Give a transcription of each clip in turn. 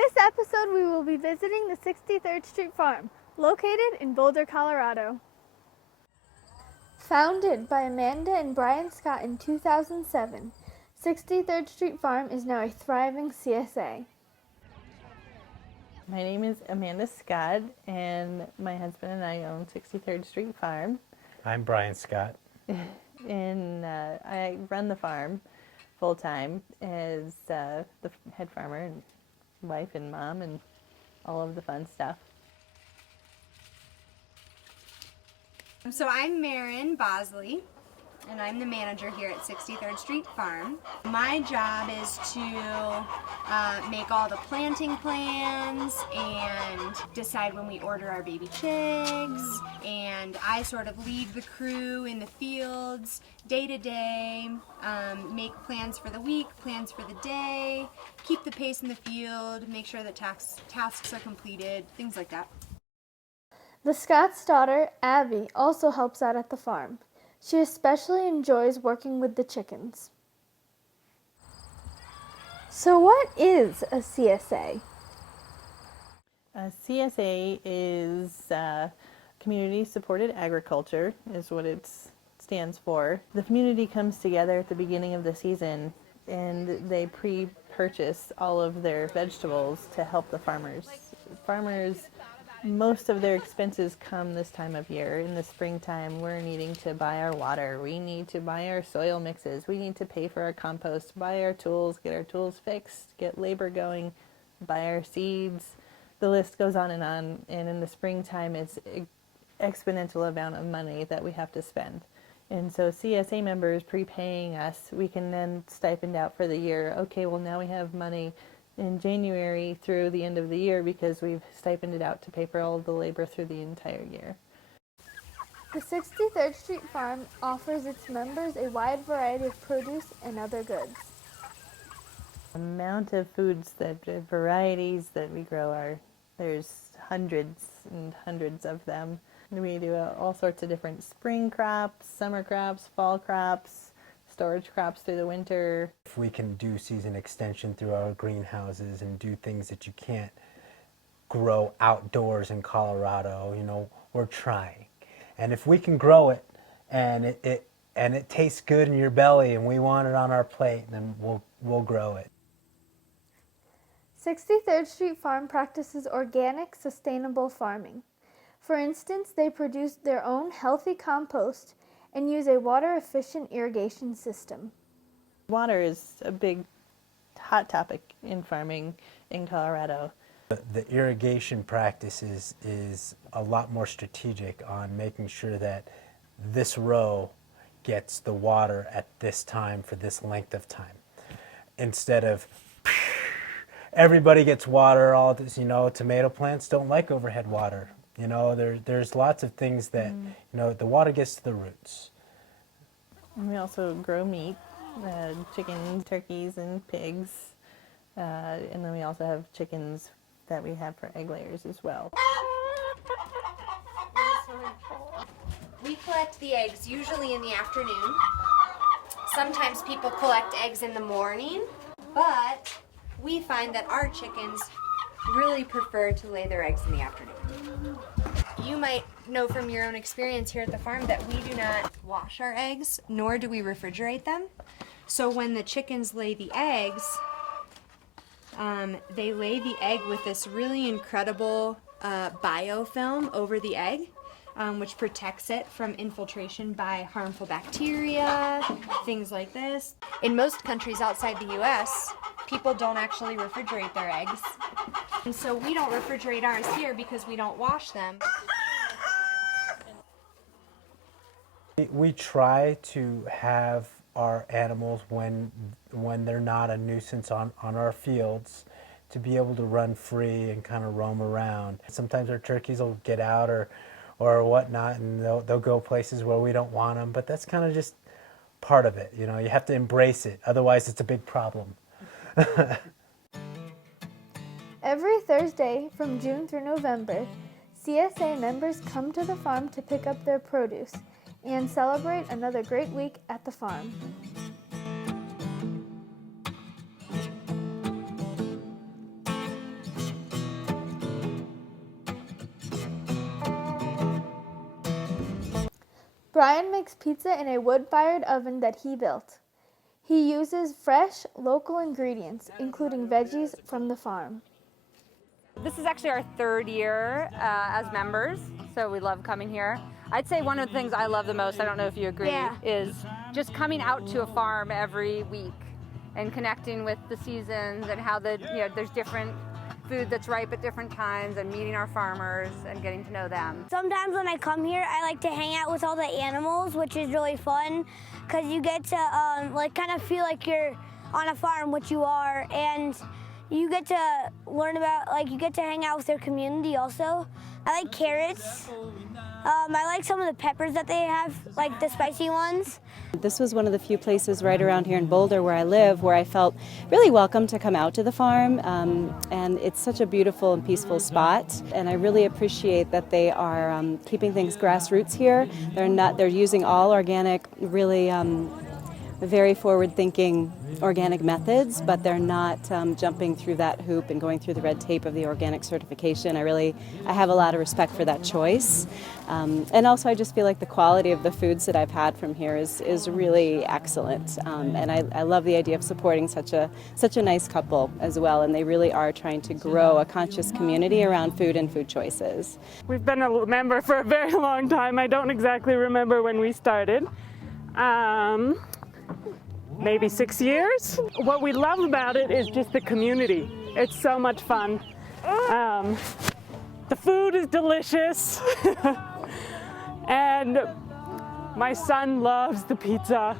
this episode, we will be visiting the 63rd Street Farm, located in Boulder, Colorado. Founded by Amanda and Brian Scott in 2007, 63rd Street Farm is now a thriving CSA. My name is Amanda Scott, and my husband and I own 63rd Street Farm. I'm Brian Scott. And I run the farm full-time as the head farmer and wife and mom and all of the fun stuff. So I'm Marin Bosley, and I'm the manager here at 63rd Street Farm. My job is to make all the planting plans and decide when we order our baby chicks, and I sort of lead the crew in the fields day to day, make plans for the week, plans for the day, keep the pace in the field, make sure that tasks are completed, things like that. The Scott's daughter, Abby, also helps out at the farm. She especially enjoys working with the chickens. So what is a CSA? A CSA is Community Supported Agriculture, is what it stands for. The community comes together at the beginning of the season and they pre-purchase all of their vegetables to help the farmers. Most of their expenses come this time of year. In the springtime, we're needing to buy our water. We need to buy our soil mixes. We need to pay for our compost, buy our tools, get our tools fixed, get labor going, buy our seeds. The list goes on. And in the springtime, it's an exponential amount of money that we have to spend. And so CSA members prepaying us, we can then stipend out for the year. Okay, well now we have money in January through the end of the year because we've stipended out to pay for all of the labor through the entire year. The 63rd Street Farm offers its members a wide variety of produce and other goods. The amount of foods, varieties that we grow there's hundreds and hundreds of them. We do all sorts of different spring crops, summer crops, fall crops, storage crops through the winter. If we can do season extension through our greenhouses and do things that you can't grow outdoors in Colorado, we're trying. And if we can grow it and it tastes good in your belly and we want it on our plate, then we'll grow it. 63rd Street Farm practices organic, sustainable farming. For instance, they produce their own healthy compost and use a water-efficient irrigation system. Water is a big hot topic in farming in Colorado. The irrigation practice is a lot more strategic on making sure that this row gets the water at this time for this length of time. Instead of everybody gets water, all this, tomato plants don't like overhead water. There's lots of things that, the water gets to the roots. And we also grow meat, chickens, turkeys, and pigs. And then we also have chickens that we have for egg layers as well. We collect the eggs usually in the afternoon. Sometimes people collect eggs in the morning, but we find that our chickens really prefer to lay their eggs in the afternoon. You might know from your own experience here at the farm that we do not wash our eggs, nor do we refrigerate them. So when the chickens lay the eggs, they lay the egg with this really incredible biofilm over the egg, which protects it from infiltration by harmful bacteria, things like this. In most countries outside the US, people don't actually refrigerate their eggs. And so we don't refrigerate ours here because we don't wash them. We try to have our animals, when they're not a nuisance on our fields, to be able to run free and kind of roam around. Sometimes our turkeys will get out or whatnot, and they'll go places where we don't want them, but that's kind of just part of it. You have to embrace it, otherwise it's a big problem. Every Thursday from June through November, CSA members come to the farm to pick up their produce and celebrate another great week at the farm. Brian makes pizza in a wood-fired oven that he built. He uses fresh, local ingredients, including veggies from the farm. This is actually our third year as members, so we love coming here. I'd say one of the things I love the most, I don't know if you agree, is just coming out to a farm every week and connecting with the seasons and how there's different food that's ripe at different times and meeting our farmers and getting to know them. Sometimes when I come here, I like to hang out with all the animals, which is really fun because you get to kind of feel like you're on a farm, which you are, and you get to learn about, you get to hang out with their community also. I like carrots. I like some of the peppers that they have, like the spicy ones. This was one of the few places right around here in Boulder where I live where I felt really welcome to come out to the farm, and it's such a beautiful and peaceful spot, and I really appreciate that they are keeping things grassroots here. They're using all organic, really very forward-thinking organic methods, but they're not jumping through that hoop and going through the red tape of the organic certification. I have a lot of respect for that choice. And also I just feel like the quality of the foods that I've had from here is really excellent. And I love the idea of supporting such a nice couple as well, and they really are trying to grow a conscious community around food and food choices. We've been a member for a very long time. I don't exactly remember when we started. Maybe 6 years. What we love about it is just the community. It's so much fun. The food is delicious. And my son loves the pizza.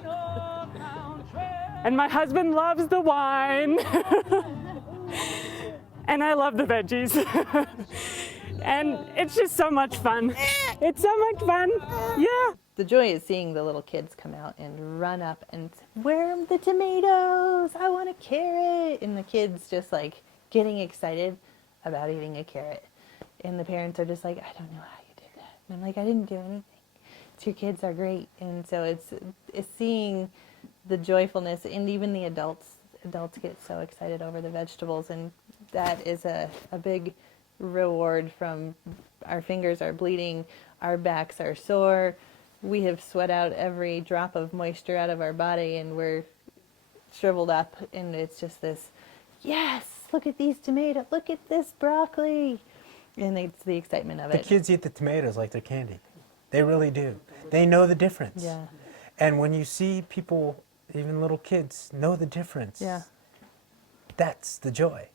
And my husband loves the wine. And I love the veggies. And it's just so much fun. It's so much fun. Yeah. The joy is seeing the little kids come out and run up and, where are the tomatoes? I want a carrot. And the kids just getting excited about eating a carrot. And the parents are just like, I don't know how you did that. And I'm like, I didn't do anything. Your kids are great. And so it's seeing the joyfulness, and even the adults get so excited over the vegetables, and that is a big reward from our fingers are bleeding, our backs are sore. We have sweat out every drop of moisture out of our body, and we're shriveled up, and it's just this, yes, look at these tomatoes, look at this broccoli, and it's the excitement of it. The kids eat the tomatoes like they're candy. They really do. They know the difference. Yeah. And when you see people, even little kids, know the difference, Yeah. That's the joy.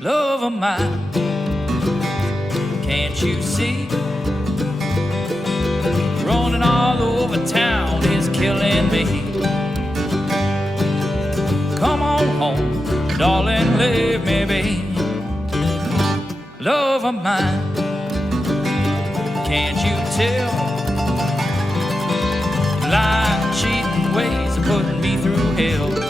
Love of mine, can't you see? Running all over town is killing me. Come on home, darling, leave me be. Love of mine, can't you tell? Lying, cheating ways are putting me through hell.